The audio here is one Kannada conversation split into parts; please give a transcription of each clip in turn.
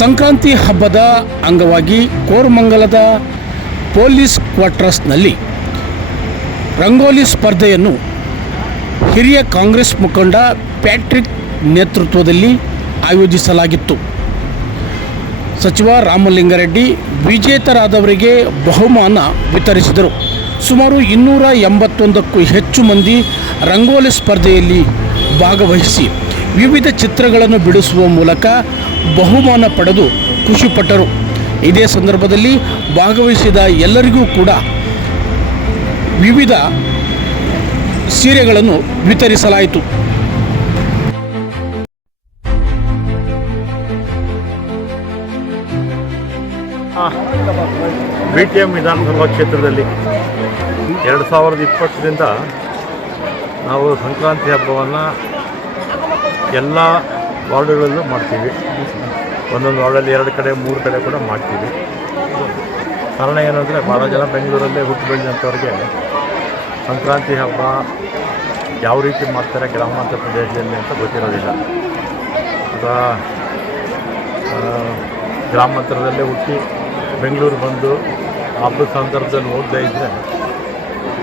ಸಂಕ್ರಾಂತಿ ಹಬ್ಬದ ಅಂಗವಾಗಿ ಕೋರಮಂಗಲದ ಪೊಲೀಸ್ ಕ್ವಾರ್ಟರ್ಸ್ನಲ್ಲಿ ರಂಗೋಲಿ ಸ್ಪರ್ಧೆಯನ್ನು ಹಿರಿಯ ಕಾಂಗ್ರೆಸ್ ಮುಖಂಡ ಪ್ಯಾಟ್ರಿಕ್ ನೇತೃತ್ವದಲ್ಲಿ ಆಯೋಜಿಸಲಾಗಿತ್ತು. ಸಚಿವ ರಾಮಲಿಂಗಾರೆಡ್ಡಿ ವಿಜೇತರಾದವರಿಗೆ ಬಹುಮಾನ ವಿತರಿಸಿದರು. ಸುಮಾರು ಇನ್ನೂರ ಎಂಬತ್ತೊಂದಕ್ಕೂ ಹೆಚ್ಚು ಮಂದಿ ರಂಗೋಲಿ ಸ್ಪರ್ಧೆಯಲ್ಲಿ ಭಾಗವಹಿಸಿ ವಿವಿಧ ಚಿತ್ರಗಳನ್ನು ಬಿಡಿಸುವ ಮೂಲಕ ಬಹುಮಾನ ಪಡೆದು ಖುಷಿಪಟ್ಟರು ಇದೇ ಸಂದರ್ಭದಲ್ಲಿ ಭಾಗವಹಿಸಿದ ಎಲ್ಲರಿಗೂ ಕೂಡ ವಿವಿಧ ಸೀರೆಗಳನ್ನು ವಿತರಿಸಲಾಯಿತು. ಬಿ ಟಿ ಎಂ ವಿಧಾನಸಭಾ ಕ್ಷೇತ್ರದಲ್ಲಿ ಎರಡು ಸಾವಿರದ ಇಪ್ಪತ್ತರಿಂದ ನಾವು ಸಂಕ್ರಾಂತಿ ಹಬ್ಬವನ್ನು ಎಲ್ಲ ವಾರ್ಡುಗಳಲ್ಲೂ ಮಾಡ್ತೀವಿ. ಒಂದೊಂದು ವಾರ್ಡಲ್ಲಿ ಎರಡು ಕಡೆ, ಮೂರು ಕಡೆ ಕೂಡ ಮಾಡ್ತೀವಿ. ಕಾರಣ ಏನಂದರೆ ಭಾಳ ಜನ ಬೆಂಗಳೂರಲ್ಲೇ ಹುಟ್ಟು ಬೆಳೆದಂಥವ್ರಿಗೆ ಸಂಕ್ರಾಂತಿ ಹಬ್ಬ ಯಾವ ರೀತಿ ಮಾಡ್ತಾರೆ ಗ್ರಾಮಾಂತರ ಪ್ರದೇಶದಲ್ಲಿ ಅಂತ ಗೊತ್ತಿರೋದಿಲ್ಲ. ಅಥವಾ ಗ್ರಾಮಾಂತರದಲ್ಲೇ ಹುಟ್ಟಿ ಬೆಂಗಳೂರು ಬಂದು ಹಬ್ಬದ ಸಂದರ್ಭದಲ್ಲಿ ಓದದೇ ಇದ್ದರೆ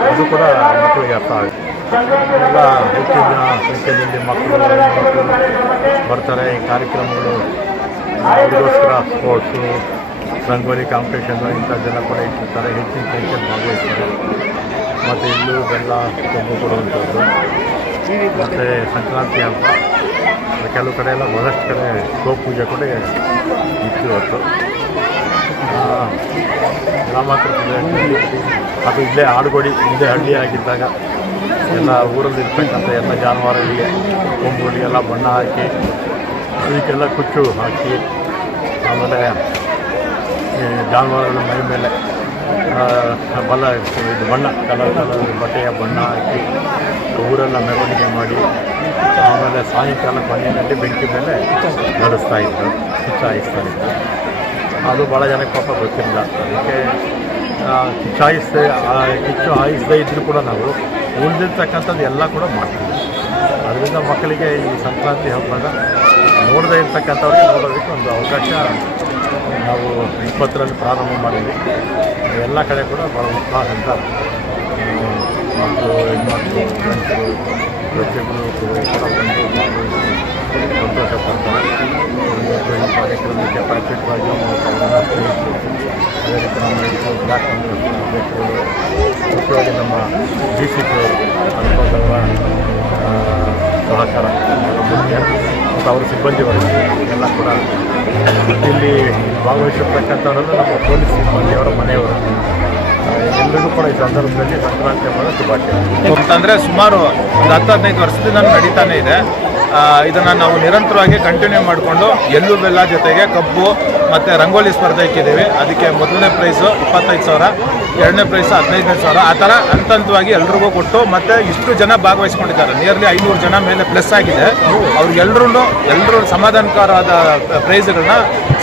ಅದು ಕೂಡ ಮಕ್ಕಳಿಗೆ ಅರ್ಥ ಆಗುತ್ತೆ. ಎಲ್ಲ ಜನ ಸಂಖ್ಯೆಯಲ್ಲಿ ಮಕ್ಕಳು ಬರ್ತಾರೆ. ಈ ಕಾರ್ಯಕ್ರಮಗಳು ಅದಕ್ಕೋಸ್ಕರ ಸ್ಪೋರ್ಟ್ಸು, ರಂಗೋಲಿ ಕಾಂಪಿಟೇಷನ್ನು ಇಂಥದ್ದೆಲ್ಲ ಕೂಡ ಇಟ್ಟಿರ್ತಾರೆ. ಹೆಚ್ಚಿನ ಸಂಖ್ಯೆಯಲ್ಲಿ ಭಾಗವಹಿಸ್ತಾರೆ. ಮತ್ತು ಇಲ್ಲೂ ಬೆಲ್ಲ ಕಬ್ಬು ಕೊಡುವಂಥದ್ದು. ಮತ್ತು ಸಂಕ್ರಾಂತಿ ಹಬ್ಬ. ಕೆಲವು ಕಡೆ ಎಲ್ಲ ಬಹಳಷ್ಟು ಕಡೆ ಗೋಪೂಜೆ ಪೂಜೆ ಕೂಡ ಇತ್ತು ಇವತ್ತು ಗ್ರಾಮಾಂತರ ಪ್ರದೇಶದಲ್ಲಿ ಅದು ಇಲ್ಲೇ ಆಡುಗೋಡಿ, ಇಲ್ಲೇ ಹಳ್ಳಿ ಆಗಿದ್ದಾಗ ಎಲ್ಲ ಊರಲ್ಲಿ ಇರ್ತಕ್ಕಂಥ ಎಲ್ಲ ಜಾನುವಾರುಗಳಿಗೆ ಕೊಂಬುಗಳಿಗೆಲ್ಲ ಬಣ್ಣ ಹಾಕಿ, ಅದಕ್ಕೆಲ್ಲ ಕುಚ್ಚು ಹಾಕಿ, ಆಮೇಲೆ ಜಾನುವಾರುಗಳ ಮೈ ಮೇಲೆ ಬಲ, ಇದು ಬಣ್ಣ, ಕಲರ್ ಕಲರ್ ಬಟ್ಟೆಯ ಬಣ್ಣ ಹಾಕಿ, ಊರೆಲ್ಲ ಮೆರವಣಿಗೆ ಮಾಡಿ, ಆಮೇಲೆ ಸಾಯಂಕಾಲ ಕೊನೆಯಲ್ಲಿ ಬೆಂಕಿ ಮೇಲೆ ನಡೆಸ್ತಾ ಇದ್ದರು, ಕಿಚ್ಚಾಯಿಸ್ತಾ ಇದ್ದರು. ಅದು ಭಾಳ ಜನಕ್ಕೆ ಪಾಪ ಗೊತ್ತಿಲ್ಲ. ಅದಕ್ಕೆ ಕಿಚ್ಚಾಯಿಸದೆ ಕಿಚ್ಚು ಹಾಯಿಸದೇ ಇದ್ದರೂ ಕೂಡ ನಾವು ಉಳಿದಿರ್ತಕ್ಕಂಥದ್ದು ಎಲ್ಲ ಕೂಡ ಮಾಡ್ತೀವಿ. ಅದರಿಂದ ಮಕ್ಕಳಿಗೆ ಈ ಸಂಕ್ರಾಂತಿ ಹಬ್ಬದ ನೋಡದೇ ಇರ್ತಕ್ಕಂಥವ್ರಿಗೆ ನೋಡೋದಕ್ಕೆ ಒಂದು ಅವಕಾಶ ನಾವು ಇಪ್ಪತ್ತರಲ್ಲಿ ಪ್ರಾರಂಭ ಮಾಡಿದ್ವಿ. ಎಲ್ಲ ಕಡೆ ಕೂಡ ಭಾಳ ಉತ್ಸಾಹ ಅಂತ ಮಕ್ಕಳು, ಹೆಣ್ಮಕ್ಳು, ಗಂಡಸರು ಪ್ರತಿಯೊಬ್ಬರು ಕೂಡ ಬಂದು ಸಂತೋಷ ಪಡ್ತಾರೆ. ಕಾರ್ಯಕ್ರಮಕ್ಕೆ ಪ್ರಾಥಮಿಕವಾಗಿ ಆಗಿ ಅದೇ ರೀತಿ ನಮ್ಮ block Congress D C P ಅನುಭವದವರ ಸಹಕಾರ ಮತ್ತು ಅವರ ಸಿಬ್ಬಂದಿ ಎಲ್ಲ ಕೂಡ ಇಲ್ಲಿ ಭಾಗವಹಿಸಿರ್ತಕ್ಕಂಥವರೆಲ್ಲ ನಮ್ಮ ಪೊಲೀಸ್ ಸಿಬ್ಬಂದಿಯವರ ಮನೆಯವರು ಎಲ್ಲರಿಗೂ ಕೂಡ ಈ ಸಂದರ್ಭದಲ್ಲಿ ಸಂಕ್ರಾಂತಿ ಹಬ್ಬದ ಶುಭಾಶಯ ಅಂತಂದರೆ ಸುಮಾರು ಒಂದು ಹತ್ತು ಹದಿನೈದು ವರ್ಷದಿಂದ ನಡೀತಾನೆ ಇದೆ ಇದನ್ನ ನಾವು ನಿರಂತರವಾಗಿ ಕಂಟಿನ್ಯೂ ಮಾಡಿಕೊಂಡು ಎಳ್ಳು ಬೆಲ್ಲ ಜೊತೆಗೆ ಕಬ್ಬು ಮತ್ತು ರಂಗೋಲಿ ಸ್ಪರ್ಧೆ ಇಕ್ಕಿದ್ದೀವಿ. ಅದಕ್ಕೆ ಮೊದಲನೇ ಪ್ರೈಸು ಇಪ್ಪತ್ತೈದು ಸಾವಿರ, ಎರಡನೇ ಪ್ರೈಸು ಹದಿನೈದನೇ ಸಾವಿರ. ಆ ಥರ ಹಂತ ಹಂತವಾಗಿ ಎಲ್ರಿಗೂ ಕೊಟ್ಟು ಮತ್ತು ಇಷ್ಟು ಜನ ಭಾಗವಹಿಸ್ಕೊಂಡಿದ್ದಾರೆ. ನಿಯರ್ಲಿ ಐನೂರು ಜನ ಮೇಲೆ ಪ್ಲಸ್ ಆಗಿದೆ. ಅವ್ರಿಗೆಲ್ಲರೂ ಎಲ್ಲರೂ ಸಮಾಧಾನಕರವಾದ ಪ್ರೈಸ್ಗಳನ್ನ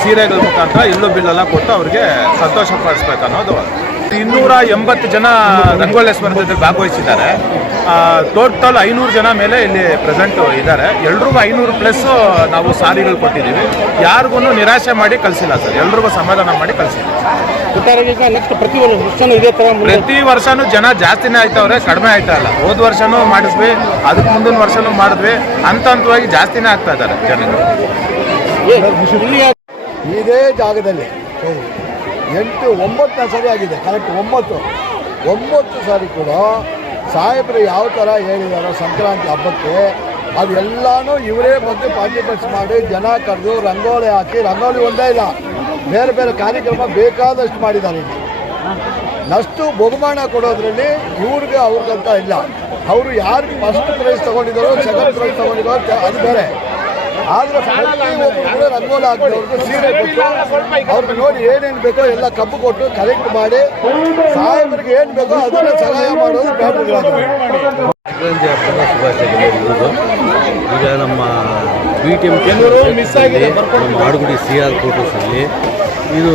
ಸೀರೆಗಳ ಮುಖಾಂತರ ಎಳ್ಳು ಬಿಲ್ಲೆಲ್ಲ ಕೊಟ್ಟು ಅವ್ರಿಗೆ ಸಂತೋಷ ಪಡಿಸ್ಬೇಕು ಅನ್ನೋದು. ಇನ್ನೂರ ಎಂಬತ್ತು ಜನ ರಂಗೋಲಿ ಸ್ಪರ್ಧೆಯಲ್ಲಿ ಭಾಗವಹಿಸಿದ್ದಾರೆ. ಟೋಟಲ್ ಐನೂರು ಜನ ಮೇಲೆ ಇಲ್ಲಿ ಪ್ರೆಸೆಂಟ್ ಇದ್ದಾರೆ. ಎಲ್ರಿಗೂ ಐನೂರು ಪ್ಲಸ್ ನಾವು ಸಾರಿಗಳು ಕೊಟ್ಟಿದ್ದೀವಿ. ಯಾರಿಗೂ ನಿರಾಶೆ ಮಾಡಿ ಕಳಿಸಿಲ್ಲ ಸರ್. ಎಲ್ರಿಗೂ ಸಮಾಧಾನ ಮಾಡಿ ಕಳಿಸಿಲ್ಲ. ಪ್ರತಿ ವರ್ಷನೂ ಜನ ಜಾಸ್ತಿನೇ ಆಯ್ತವ್ರೆ ಕಡಿಮೆ ಆಯ್ತಾ ಇಲ್ಲ. ಹೋದ ವರ್ಷನೂ ಮಾಡಿದ್ವಿ ಅದಕ್ಕೆ ಮುಂದಿನ ವರ್ಷನೂ ಮಾಡಿದ್ವಿ ಹಂತ ಹಂತವಾಗಿ ಜಾಸ್ತಿನೇ ಆಗ್ತಾ ಇದ್ದಾರೆ ಜನಗಳು ಇದೇ ಜಾಗದಲ್ಲಿ. ಎಂಟು, ಒಂಬತ್ತನೇ ಸರಿ ಆಗಿದೆ. ಕರೆಕ್ಟ್ ಒಂಬತ್ತು. ಒಂಬತ್ತು ಸಾರಿ ಕೂಡ ಸಾಹೇಬರು ಯಾವ ಥರ ಹೇಳಿದಾರೋ ಸಂಕ್ರಾಂತಿ ಹಬ್ಬಕ್ಕೆ ಅದೆಲ್ಲನೂ ಇವರೇ ಬಂದು ಪಾರ್ಟಿಸಿಪೇಟ್ಸ್ ಮಾಡಿ ಜನ ಕರೆದು ರಂಗೋಲಿ ಹಾಕಿ, ರಂಗೋಲಿ ಒಂದೇ ಇಲ್ಲ, ಬೇರೆ ಬೇರೆ ಕಾರ್ಯಕ್ರಮ ಬೇಕಾದಷ್ಟು ಮಾಡಿದ್ದಾರೆ ಇಲ್ಲಿ. ನಷ್ಟು ಬಹುಮಾನ ಕೊಡೋದ್ರಲ್ಲಿ ಇವ್ರಿಗೆ ಅವ್ರಿಗಂತ ಇಲ್ಲ. ಅವರು ಯಾರಿಗೆ ಫಸ್ಟ್ ಪ್ರೈಸ್ ತೊಗೊಂಡಿದ್ದಾರೋ ಸೆಕೆಂಡ್ ಪ್ರೈಸ್ ತೊಗೊಂಡಿದ್ದಾರೋ ಅದು ಬೇರೆ. ಆದ್ರೆ ಪ್ರತಿಯೊಬ್ಬರು ರಂಗೋಲಿ ಹಾಕಿದವ್ರಿಗೆ ಸೀರೆ ಕೊಟ್ಟು ಅವ್ರಿಗೆ ನೋಡಿ ಏನೇನು ಬೇಕೋ ಎಲ್ಲ ಕಬ್ಬು ಕೊಟ್ಟು ಕಲೆಕ್ಟ್ ಮಾಡಿ ಸಾಹೇಬರಿಗೆ ಏನ್ ಬೇಕೋ ಅದನ್ನ ಸಹಾಯ ಮಾಡೋದು ಈಗ ನಮ್ಮ ಬಿ ಟಿ ಎಂ ನಮ್ಮ ಆಡುಗುಡಿ ಸಿ ಆರ್ ಫೋಟೋಸಲ್ಲಿ ಇದು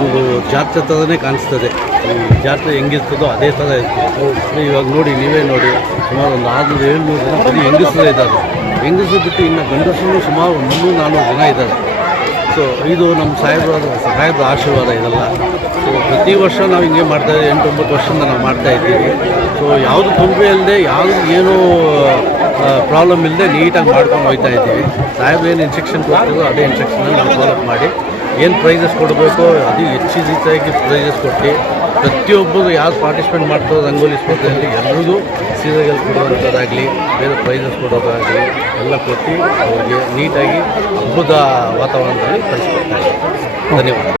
ಒಂದು ಜಾತ್ರೆ ಥರನೇ ಕಾಣಿಸ್ತದೆ. ಈ ಜಾತ್ರೆ ಹೆಂಗಿರ್ತದೋ ಅದೇ ಥರ ಇರ್ತದೆ ಇವಾಗ ನೋಡಿ ನೀವೇ ನೋಡಿ ಸುಮಾರು ಒಂದು ಆರುನೂರು ಏಳ್ನೂರು ಜನ ಹೆಂಗಿಸ್ತದೆ ಇದ್ದಾರೆ. ಹೆಂಗಸರು ಬಿಟ್ಟು ಇನ್ನು ಗಂಡಸರು ಸುಮಾರು ಮುನ್ನೂರು ನಾನ್ನೂರು ಜನ ಇದ್ದಾರೆ. ಸೊ ಇದು ನಮ್ಮ ಸಾಹೇಬರ ಸಾಹೇಬ್ರ ಆಶೀರ್ವಾದ ಇದೆಲ್ಲ. ಸೊ ಪ್ರತಿ ವರ್ಷ ನಾವು ಹಿಂಗೆ ಮಾಡ್ತಾ ಇದ್ದೀವಿ ಎಂಟು ಒಂಬತ್ತು ವರ್ಷದಿಂದ ನಾವು ಮಾಡ್ತಾ ಇದ್ದೀವಿ. ಸೊ ಯಾವುದು ತೊಂದರೆ ಇಲ್ಲದೆ ಯಾವುದು ಏನೂ ಪ್ರಾಬ್ಲಮ್ ಇಲ್ಲದೆ ನೀಟಾಗಿ ಮಾಡ್ಕೊಂಡು ಹೋಗ್ತಾ ಇದ್ದೀವಿ. ಸಾಹೇಬ್ರು ಏನು ಇನ್ಸ್ಟ್ರಕ್ಷನ್ ಕೊಡ್ತೀವೋ ಅದೇ ಇನ್ಸ್ಟ್ರಕ್ಷನ್ ನಾವು ಫಾಲೋಅಪ್ ಮಾಡಿ. ಏನು ಪ್ರೈಸಸ್ ಕೊಡಬೇಕು, ಅದು ಹೆಚ್ಚು ಹೆಚ್ಚಾಗಿ ಪ್ರೈಸಸ್ ಕೊಟ್ಟು ಪ್ರತಿಯೊಬ್ಬರು ಯಾರು ಪಾರ್ಟಿಸಿಪೇಟ್ ಮಾಡ್ತಾರೋ ರಂಗೋಲಿ ಸ್ಪರ್ಧೆಯಲ್ಲಿ ಎಲ್ಲರಿಗೂ ಸೀರೆಗಳು ಕೊಡುವಂಥದ್ದಾಗಲಿ, ಬೇರೆ ಪ್ರೈಸಸ್ ಕೊಡೋದಾಗಲಿ, ಎಲ್ಲ ಕೊಟ್ಟು ಅವರಿಗೆ ನೀಟಾಗಿ ಹಬ್ಬದ ವಾತಾವರಣದಲ್ಲಿ ಕಳಿಸ್ಕೊಡ್ತಾ ಇದ್ದೀವಿ ಧನ್ಯವಾದ